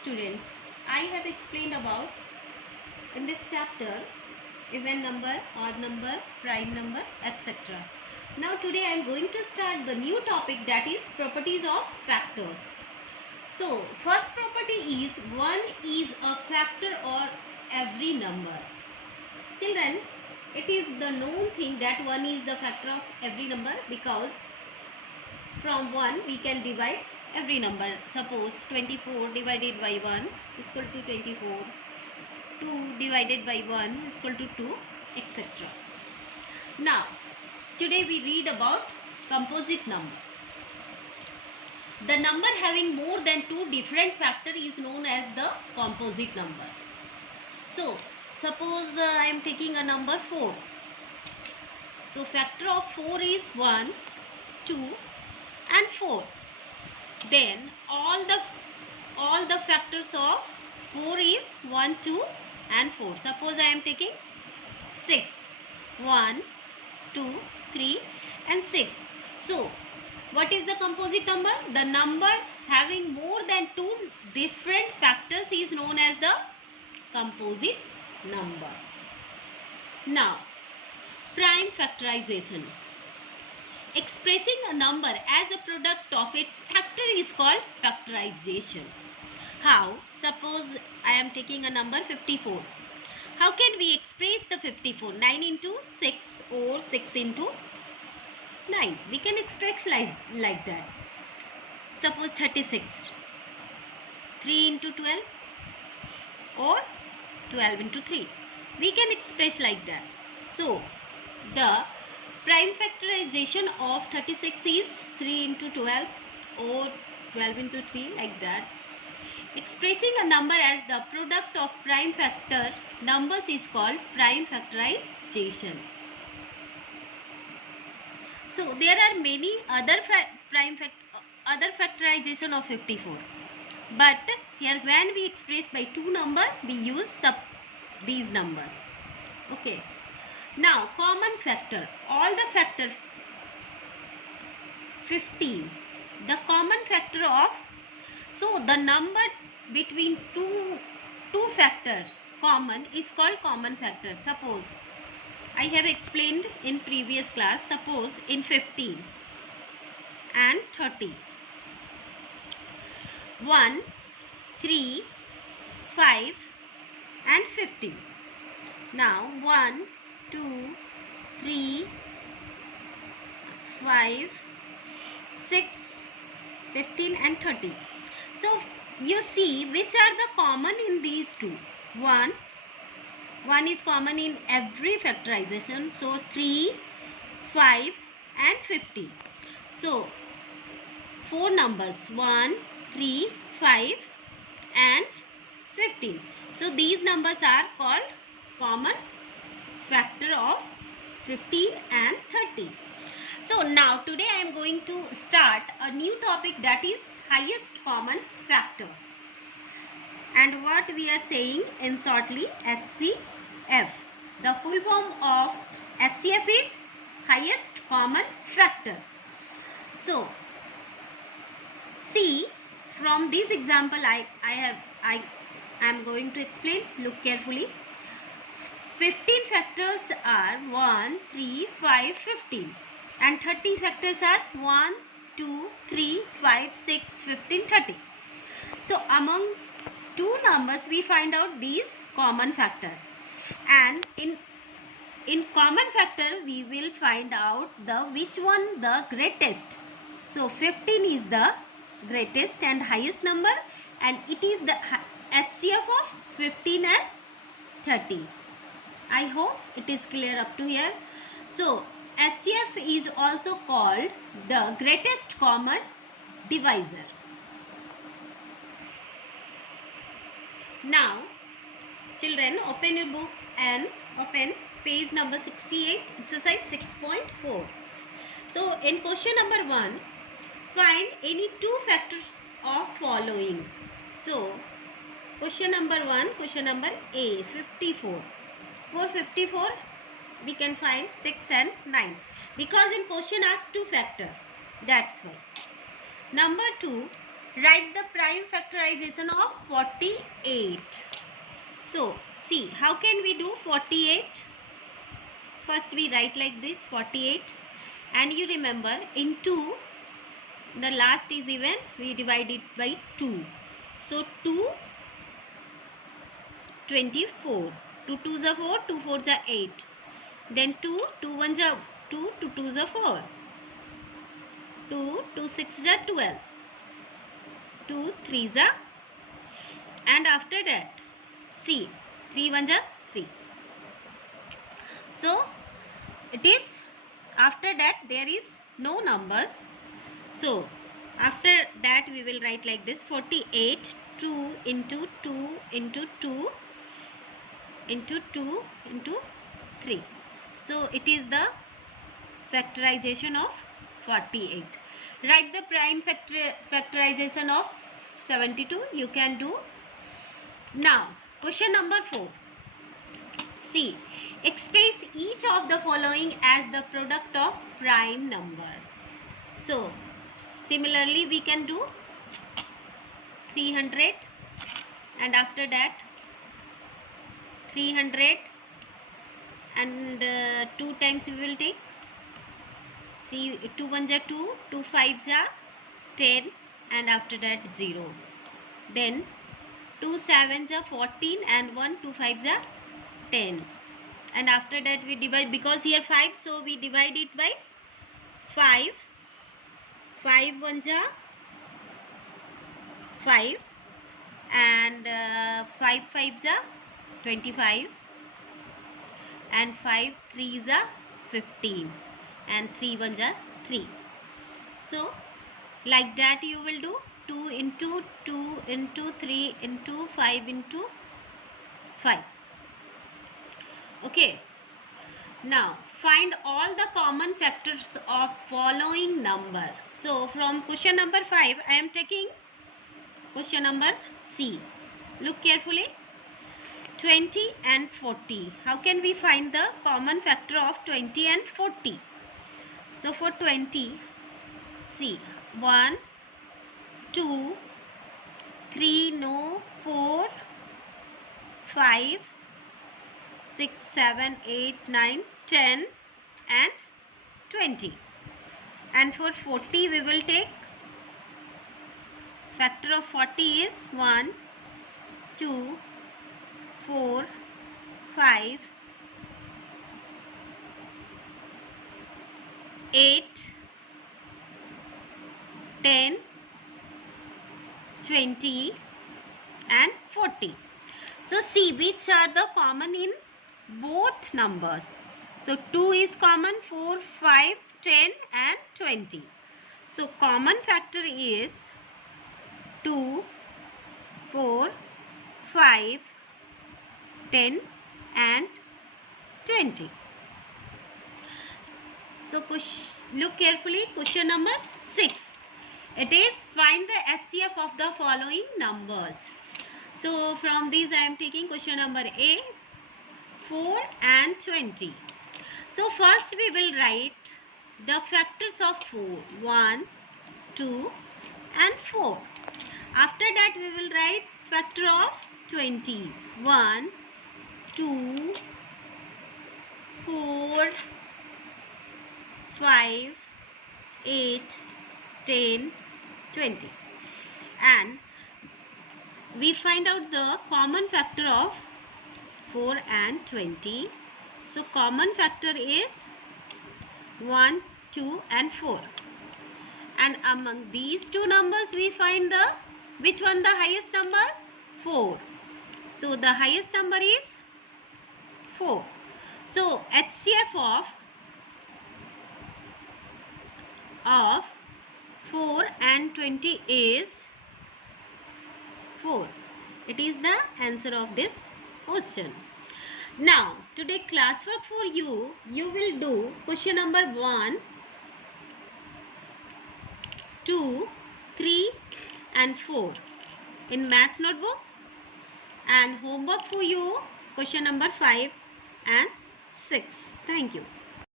students, I have explained about in this chapter even number, odd number, prime number, etc. Now today I am going to start the new topic, that is properties of factors. So first property is 1 is a factor of every number. Children, it is the known thing that 1 is the factor of every number because from 1 we can divide every number. Suppose 24 divided by 1 is equal to 24. 2 divided by 1 is equal to 2, etc. Now, today we read about composite number. The number having more than 2 different factors is known as the composite number. So, suppose I am taking a number 4. So, factor of 4 is 1, 2 and 4. Then all the factors of 4 is 1, 2 and 4. Suppose I am taking 6. 1, 2, 3 and 6. So, what is the composite number? The number having more than 2 different factors is known as the composite number. Now, prime factorization. Expressing a number as a product of its factor is called factorization. How? Suppose I am taking a number 54. How can we express the 54? 9 into 6 or 6 into 9. We can express like that. Suppose 36. 3 into 12 or 12 into 3. We can express like that. So, the prime factorization of 36 is 3 into 12 or 12 into 3, like that. Expressing a number as the product of prime factor numbers is called prime factorization. So there are many other factorization of 54. But here when we express by 2 numbers, we use these numbers. Okay. Now, common factor. All the factor 15. The common factor of, so the number between two factors common is called common factor. Suppose I have explained in previous class. Suppose in 15 and 30. 1, 3, 5 and 15. Now 1, 2, 3, 5, 6, 15 and 30. So, you see which are the common in these two. 1 is common in every factorization. So, 3, 5 and 15. So, 4 numbers 1, 3, 5 and 15. So, these numbers are called common factor of 15 and 30. So now today I am going to start a new topic, that is highest common factors. And what we are saying in shortly, HCF. The full form of HCF is highest common factor. So see, from this example I am going to explain. Look carefully. 15 factors are 1, 3, 5, 15 and 30 factors are 1, 2, 3, 5, 6, 15, 30. So among two numbers we find out these common factors, and in common factor we will find out the which one the greatest. So 15 is the greatest and highest number, and it is the HCF of 15 and 30. I hope it is clear up to here. So, HCF is also called the greatest common divisor. Now, children, open your book and open page number 68, exercise 6.4. So, in question number 1, find any 2 factors of following. So, question number 1, question number A, 54. For 54, we can find 6 and 9. Because in question asks 2 factor. That's why. Number 2, Write the prime factorization of 48. So, see, how can we do 48? First we write like this, 48. And you remember, in 2, the last is even, we divide it by 2. So, 2, 24. 2 2s are 4, 2 4s are 8. Then 2, 2 1s are 2, 2 2s are 4. 2, 2 6s are 12. 2 3s are, and after that, see, 3 1s are 3. So, it is, after that there is no numbers. So, after that we will write like this, 48, 2 into 2 into 2 into 2 into 3. So, it is the factorization of 48. Write the prime factorization of 72. You can do. Now, question number 4. See, express each of the following as the product of prime number. So, similarly we can do 300, and after that 300, and 2 times we will take 3, 2 1s are 2, 2 5s are 10, and after that 0. Then 2 7s are 14, and 1 2 5s are 10, and after that we divide, because here 5, so we divide it by 5. 5 1s are 5, and 5 5s are 25, and 5 3s are 15, and 3 1s are 3. So, like that you will do 2 into 2 into 3 into 5 into 5. Okay. Now, find all the common factors of following number. So, from question number 5, I am taking question number C. Look carefully. 20 and 40. How can we find the common factor of 20 and 40? So, for 20, see, 1, 2, 3, no, 4, 5, 6, 7, 8, 9, 10 and 20. And for 40 we will take, factor of 40 is 1, 2, 4, 5, 8, 10, 20 and 40. So, see which are the common in both numbers. So, 2 is common, 4, 5, 10 and 20. So, common factor is 2, 4, 5, 10 and 20. So, look carefully, question number 6. It is find the HCF of the following numbers. So, from these I am taking question number A, 4 and 20. So, first we will write the factors of 4, 1, 2 and 4. After that we will write factor of 20, 1, 2, 4, 5, 8, 10, 20. And we find out the common factor of 4 and 20. So, common factor is 1, 2 and 4. And among these two numbers we find the, which one the highest number? 4. So, the highest number is 4. So, HCF of 4 and 20 is 4. It is the answer of this question. Now, today class work for you, you will do question number 1, 2, 3 and 4 in maths notebook, and homework for you question number 5 and 6. Thank you.